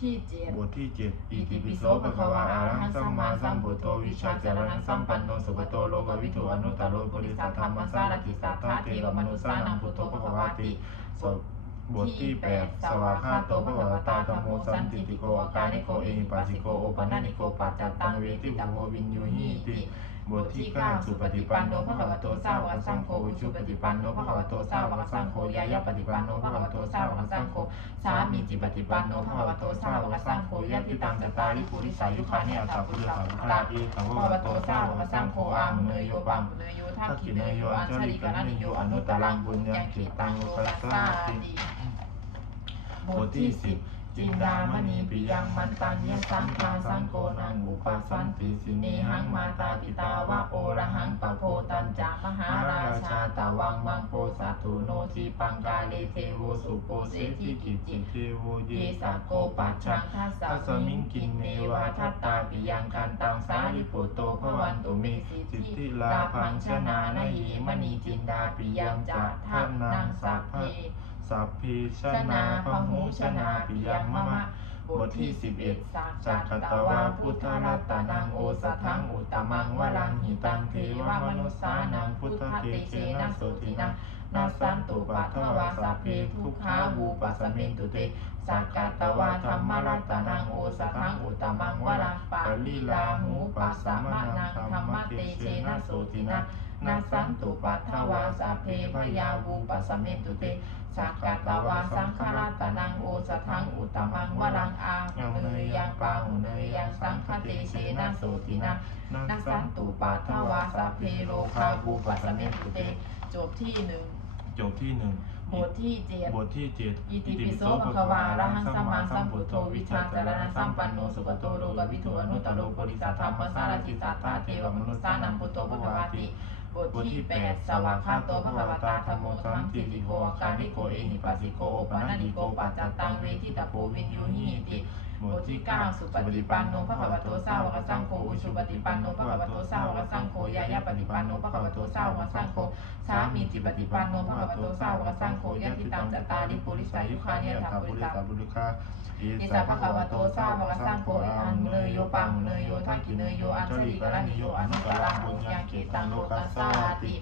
ที่เจ็ด บทที่เจ็ดอิติปิโสปะคะวะอารังสัมมาสัมพุทโธวิชาจารณังสัมปันโนสุขโตโลกวิถุอนุตตรโลปุริสธรรมสารกิสัทธาเทวมนุสานังพุทโธปะคะวะติสดบทที่แปดสวาคาโตปะคะวะตาธรรมโมสันติติโกอาการิโกเอหิปัสสิโกโอปนันนิโกปัจจตังเวทิภูวินโยหิติ บทที่เก้าสุปฏิปันโนภะระวะโตสาวกสังโฆชุปฏิปันโนภะระวะโตสาวกสังโฆยายาปฏิปันโนภะระวะโตสาวกสังโฆสามีจิปฏิปันโนภะระวะโตสาวกสังโฆยะติตังจตาริภูริสายุคานิอัตตาปุริสัพตาเอกังพระหวโตสาวกสังโฆอังเนยโยบังเนยโยทักขิเนยโยอัญชลิกานิโยอนุตตลังบุญยังขิตังโลตัสสาติบทที่สิบ จินดามณีปิยังมันตัญญสังฆาสังโกนังอุปสันติสิเนหังมาตาปิตาวะโอระหังปะโพตันจามหาราชาตะวังมังโปสัตุโนจีปังกาเลเทโวสุโปเสติกิจิเทโวเยสัโกปัจฉังทัสสะสมิงกินเนวาทัตตาปิยังกันตังสาลิปุตโตพวันตุเมสิทธิลาพังชนะนหีมณีจินดาปิยังจัตทันังสัพเสัพพิชนาพหูชนาปิยัมะมะบทที่สิบเอ็ดสักขตวาพุทธรัตนังโอสถังอุตตมังวรังหิตังเทวมนุสานังพุทธเตเจนะโสตินะนาสันตุปัทวาสัพเพทุกขาวูปัสมินตุเตสักกตวาธรรมรัตนังโอสถังอุตตมังวรังปะลีลาหูปัสสะมะนังธรรมเตเจนะโสตินะ นาสังตุปัทวาสัเพพยาวูปสเมตุเตสักกตวาสังฆราตนังโอสถังอุตมังวรังอาเนยยังปาหุเนยยังสังคติเชนะสูตินะนักสันตุปัทวาสัเพโลคาบูปัสเมตุเตจบที่หนึ่งจบที่หนึ่งบทที่เจ็ดบทที่เจ็ดอิติปิโสภควาระหังสัมมาสัมพุทโธวิชาจารณะสัมปันโนสุปโตโลกวิถุอนุตโลปุริสธรรมสารจิตตาเทวมนุสานัมพุทโธปุทวาติุทธิแปดสวากขาโตพระบรมตาธรรมโมธรรมิสิโกการิโกเอิหิปัสสิโกปนันดิโกปัจจันตังเวทิตาภูวินยูหิติ โมจิก้าสุปฏิปันโนพระขวัตโตสาวกสังโฆอุชุปฏิปันโนพระขวัตโตสาวกสังโฆยายาปฏิปันโนพระขวัตโตสาวกสังโฆสามีจิปฏิปันโนพระขวัตโตสาวกสังโฆยะทิตางจตาริปุริสายุคาเนธาปุริตาบุรุคาอิสาพระขวัตโตสาวกสังโฆอันเนยโยปังเนยโยทักิเนยโยอัญชลีกระนิโยอนุกรังบุญญาเกตังโลกัสสาติ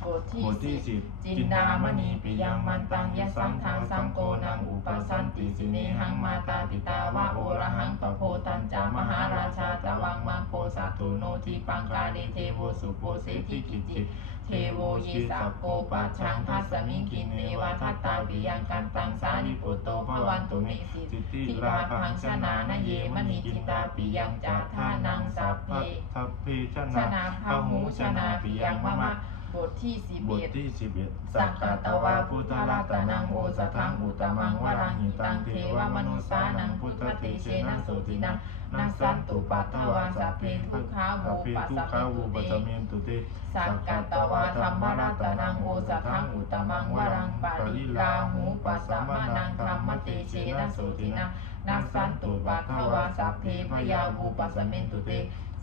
โทที่บทสิจินดามณีปิยังมันตังยะสังทางสังโกนังอุปสันติสิเนหังมาตาปิตาวะโอระหังปะโพตันจามหาราชาตะวังมังโพสัตุโนทิปังกาเลเทโวสุโปเสติกิจิเทโวยิสัโกปะชังทัสมิงกินเนวทัตตาปิยังกันตังสาลิปุตโตภวันตุเมสิทธิราพังชนะนเยมณีจินดาปิยังจาทานังสัพเพทัพเพชนะพหูชนะปิยังมะมะ บทที่สิบทเอ็ด ที่สิบเอ็ดสักกะตวาพุทธลาตานังโอสะทังอุตตมังวรังหิตังเทวมนุสานังพุทธติเชนะโสตินันังสันตุปัตถวาสัพเพทุกขาโมปัสสัพเพทุเต นตุเตสักกาตวาธรรมราตานังโอสะทังอุตตมังวรังปาริลาหูปัสสะมานังธรรมเตเชนะโสตินันังสันตุปัตถวาสัพเพพยาวูปัสสะเมนตุเต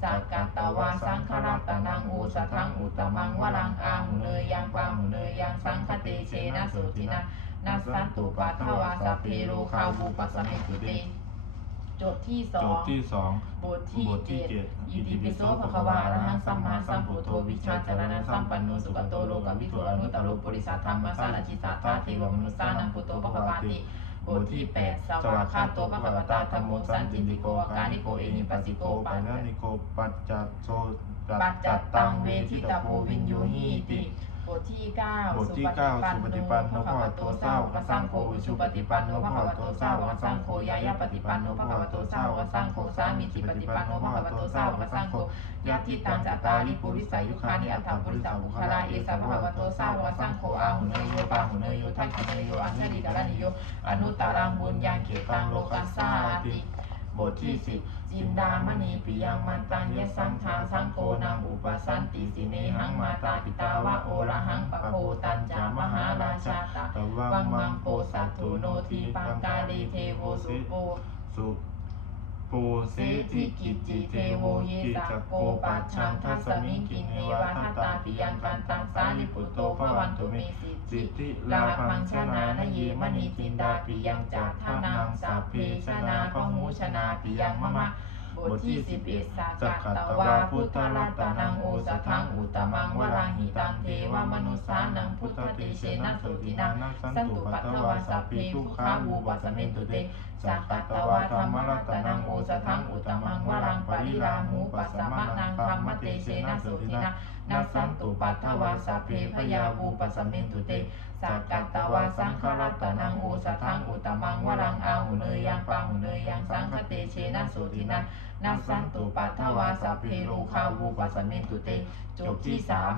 สักกัตตวาสังฆรตตนังอุสทังอุตมังวรังอาหุเนยยังปังหุเนยยังสังคเตเชนะสุทินะนัสสันตุปัทวาสัพเพโรคาบูปสมิติเตจทที่สองบทที่เจ็ดอิทิปิโสภควาระหังสัมมาสัมพุทโธวิชาจารณะสัมปันโนสุกโตโลกวิทุอนุตโลปุริสธรรมมาสารจิตสาธาเทวมนุสานังพุทโธภควาติ บทที่แปดสวากขาโตภะคะวตาธัมโมสันติติโกอาการนิโกเอนิปัสสิโกปาปัญนานิโกปัจจัตโซปัจจัตตังเวทิตาโพวินโยหิติบทที่เก้าบทที่เก้าสุปฏิปันโนภะวะโตสาวกสังโฆอุชุปฏิปันโนภะวะโตสาวกสังโฆยายาปฏิปันโนภะวะโตสาวกสังโฆสามิจิปฏิปันโนภะวะโตสาวกสังโฆยะทิตังจัตตาริปุริสายุคานิอัตถปุริสาบุคลาเอสะภะวะโตสาวกสังโฆอาหุเนโยปาหุเน ทักขิเนยโยอัญชลิกาลนิโยอนุตารังบุญญาเขตังโลกัสสาติบทที่สิบจินดามณีปิยังมันตังยสังทางสังโกนังอุปสันติสิเนหังมาตาปิตาวะโอระหังปะโคตันจามหาราชาตะวังมังโปสัตตถุโนทีปังกาลีเทโวสุสุโปสุ ปูเสติกิจจิเทโวเยจักโกปัจฉังทัสมิงกินเนวาทัตตาปิยังกันตังสาลิปุตโตภวันตุเมสิจิติลาพังชนะนเยมณีจินดาปิยังจากทานังสัพเพชนาภหูชนะปิยังมะมะ บทที่สิบเอ็ดสักัตตวาพุทธรัตนังโอสถังอุตมังวรังหิตังเทวมนุสานังพุทธเตเชนะสุตินังสันตุปัทถวาสัพเพทุกขาวูปัสสเมตุเตสักกัตตวาธรรมรัตนังโอสถังอุตตมังวรังปริรามูปัสสมะนังธรรมเตเชนะสุตินัง นัสสันตุปัทถวาสัพเพพยาอูปัสเมนตุเตสักกัตตวาสังฆรัตนังอุสทังอุตมังวรังอาหุเนยยังปังหุเนยยังสังคเตเชนะสุตินะนัสสันตุปัทถวาสัพเพโลคาวูปัสเมนตุเตจบที่สาม